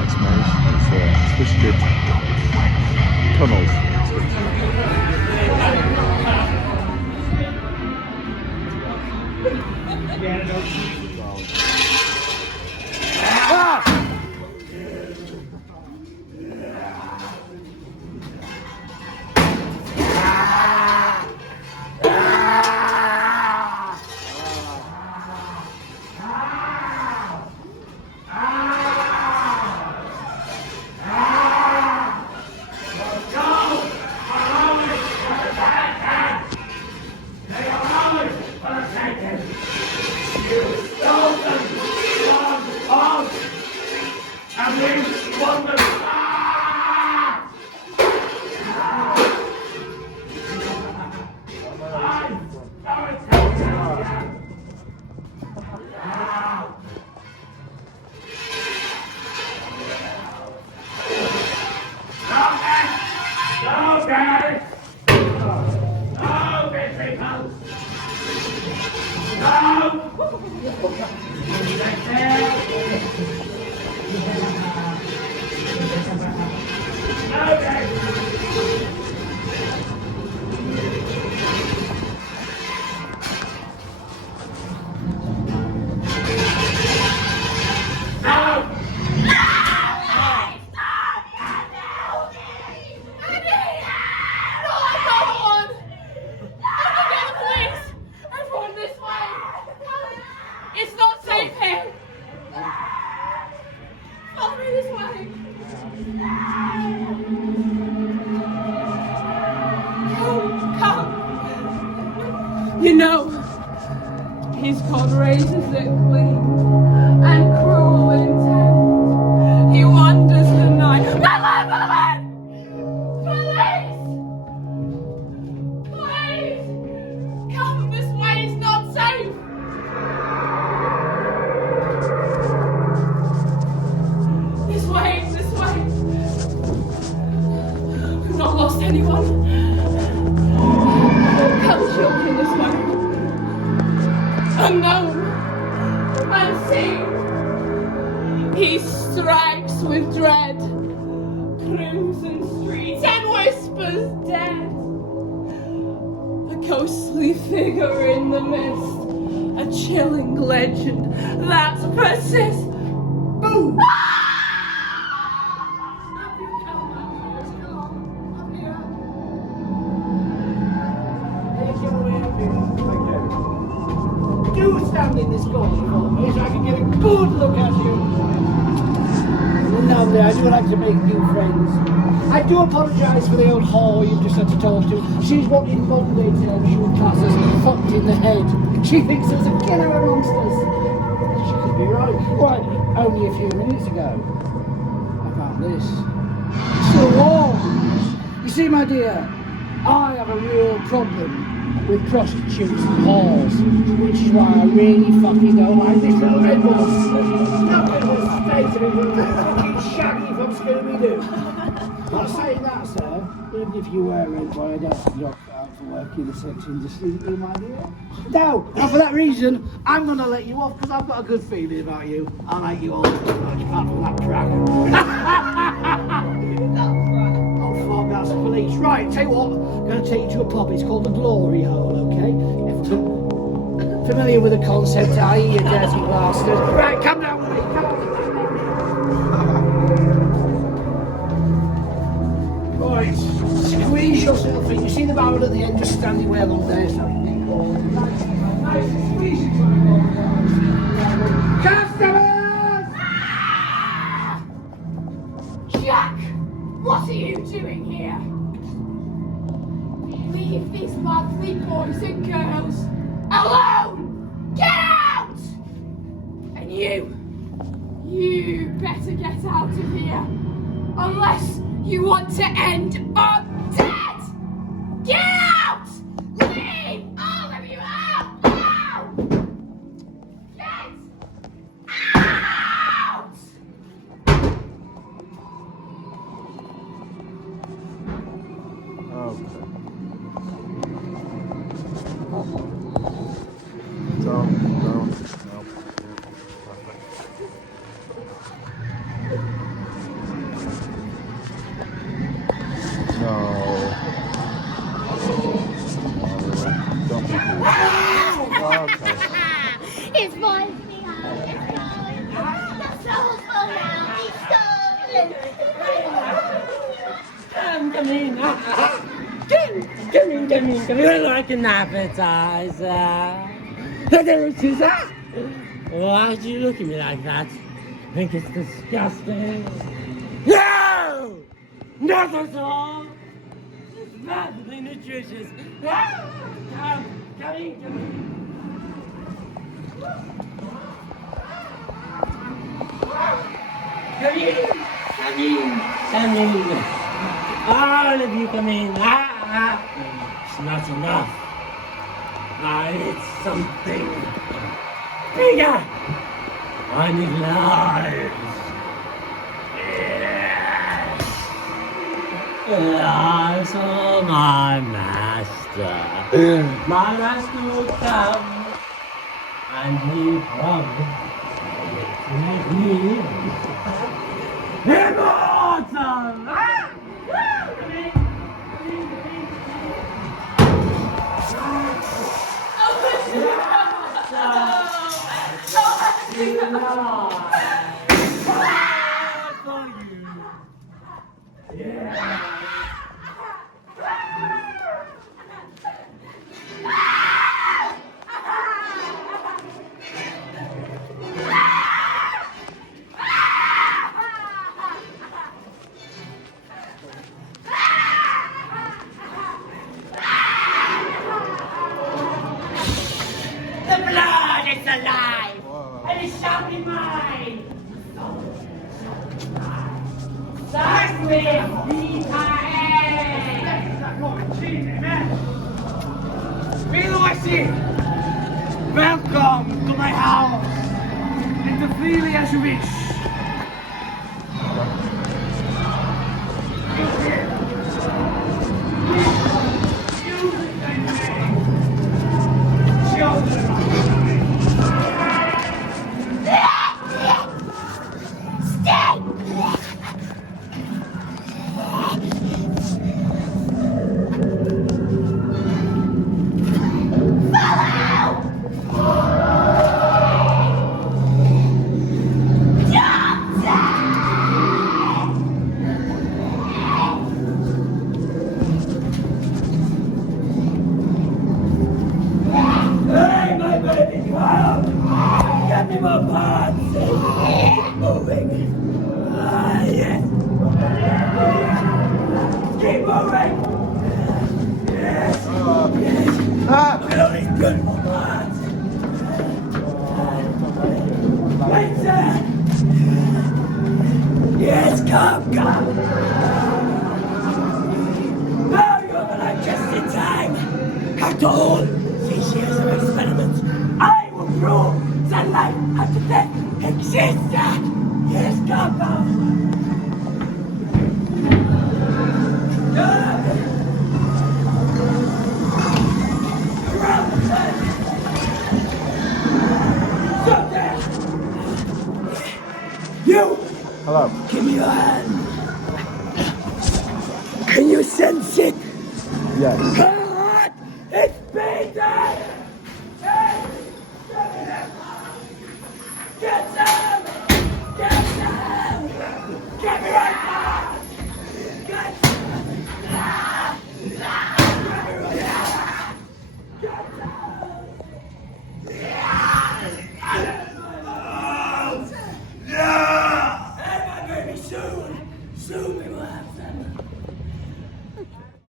next maze is Twisted Tunnels. You know, he's called razor-thickly and cruel intent. He wanders the night. Police! Please! Come, this way is not safe! This way, this way. We've not lost anyone. Come, children, this way. Unknown, unseen, he strikes with dread, crimson streets and whispers dead. A ghostly figure in the mist, a chilling legend that persists. Boom! Stand in this corner for me so I can get a good look at you. Lovely, I do like to make new friends. I do apologise for the old whore you've just had to talk to. She's what in modern day terms she would class as fucked in the head. She thinks there's a killer amongst us. She could be right. Right, only a few minutes ago. I found this. It's still warm. You see, my dear, I have a real problem with prostitutes and whores, which is why I really fucking don't like this little red one. Look at the state of it, with the fucking shaggy from Scooby-Doo. Not saying that, sir. Even if you were a red boy, I don't think you're out for work in the sex industry, my dear. No, and for that reason, I'm going to let you off because I've got a good feeling about you. I like you all much apart from that crack. Oh, fuck, that's police. Right, tell you what, I'm going to take you to a pub. It's called the Glory Hole, okay? Familiar with the concept, are you, you dirty bastard? Right, come down with me, come on. Right, squeeze yourself in. You see the barrel at the end, just standing where along there, so nice and squeeze it. Customers! Jack! What are you doing here? Leave these lovely boys and girls alone! Get out! And you better get out of here. Unless you want to end up dead! Get out! Leave all of you out! Out! Get out! Okay. Down. Nope. Perfect. No. Don't be cool. Okay. It's mine, sweetheart. It's mine. The soul's fall out. It's stolen. Come in. Come in. Like an appetizer. Delicious. Why would you look at me like that? I think it's disgusting. No! Not at all! It's madly nutritious. Come in. Come in. All of you come in. It's not enough. I need something bigger. I need lives. Yes. Lives for my master. My master will come and he promised me immortal. The blood is alive, and it shall be mine. Start with welcome to my house, and to freely as you wish. Get me more parts! Keep moving! Yes! Keep moving! Yes! I don't need good more parts! Wait, sir! Yes, come! Now you're alive just in time! After all these years of experiments, I will prove that life after death exists! Yes, come! Stop there! You! Hello. Give me your hand! Can you sense it? Yes.